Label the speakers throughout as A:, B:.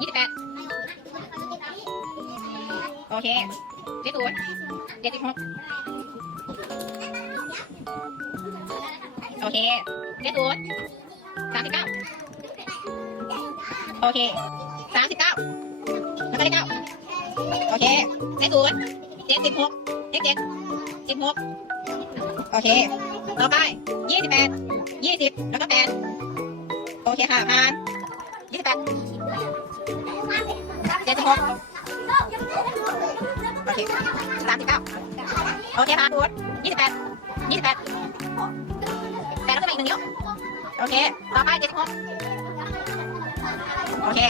A: ยี่สิบแปดโอเคเจ็ดศูนย์เจ็ดสิบหกโอเคเจ็ดศูนย์สามสิบเก้าโอเคสามสิบเก้าแล้วก็เลขเก้าโอเคเจ็ดศูนย์เจ็ดสิบหกเลขเจ็ดสิบหกโอเค ต่อไปยี่สิบแปดยี่สิบแล้วก็แปดโอเคค่ะผ่านยี่สิบแปด เจ็ดสิบหกโอเคสามสิบเก้าโอเคผ่านพูดยี่สิบแปดยี่สิบแปดแปดแล้วก็ไปอีกหนึ่งนิ้วโอเค ต่อไปเจ็ดสิบหกโอเค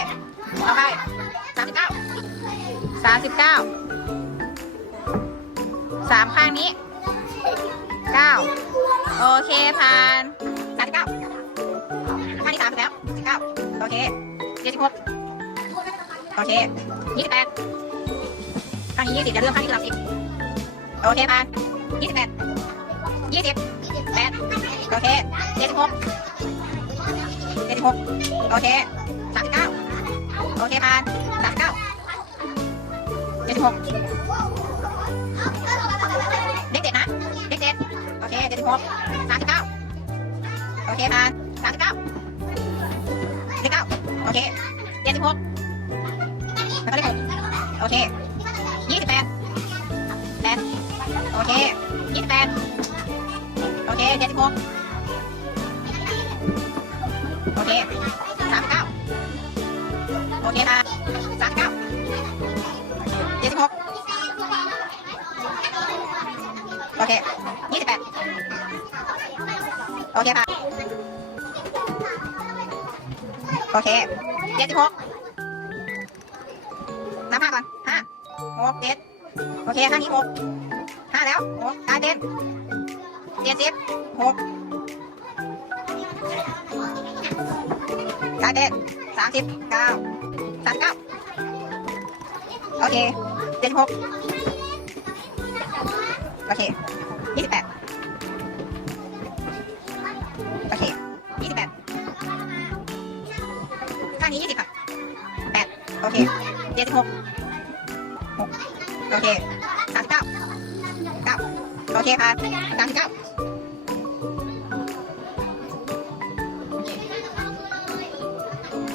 A: ต่อไปสามสิบเก้าสามสิบเก้าสามข้างนี้เก้าโอเคผ่านสามสิบเก้าข้างที่สามแล้วสิบเก้าโอเคเจ็ดสิบหก โอเคยี่สิบแปดข้างนี้ยี่สิบจะเริ่มข้างที่สามสิบโอเคผ่านยี่สิบแปดยี่สิบแปดโอเคเจ็ดสิบหกเจ็ดสิบหกโอเคสามสิบเก้าโอเคผ่านสามสิบเก้าเจ็ดสิบหกเลขเจ็ดนะเลขเจ็ดโอเคเจ็ดสิบหกสามสิบเก้าโอเคผ่านสามสิบเก้าเลขเก้าโอเคเจ็ดสิบหก ก็เลขหกโอเคยี่สิบแปดแปดโอเคยี่สิบแปดโอเคเจ็ดสิบหกโอเคสามสิบเก้าโอเคผ่าสามสิบเก้าเจ็ดสิบหกโอเคยี่สิบแปดโอเคค่ะโอเคเจ็ดสิบหก หกเจ็ดโอเคข้างนี้หกห้าแล้วหกกลายเป็นเจ็ดสิบหกกลายเป็นสามสิบเก้าสามเก้าโอเคเจ็ดหกโอเคยี่สิบแปดโอเคยี่สิบแปดข้างนี้ยี่สิบค่ะแปดโอเคเจ็ดสิบหก หกโอเคสามเก้าเก้าโอเคค่ะสามเก้า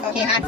A: โอเคค่ะ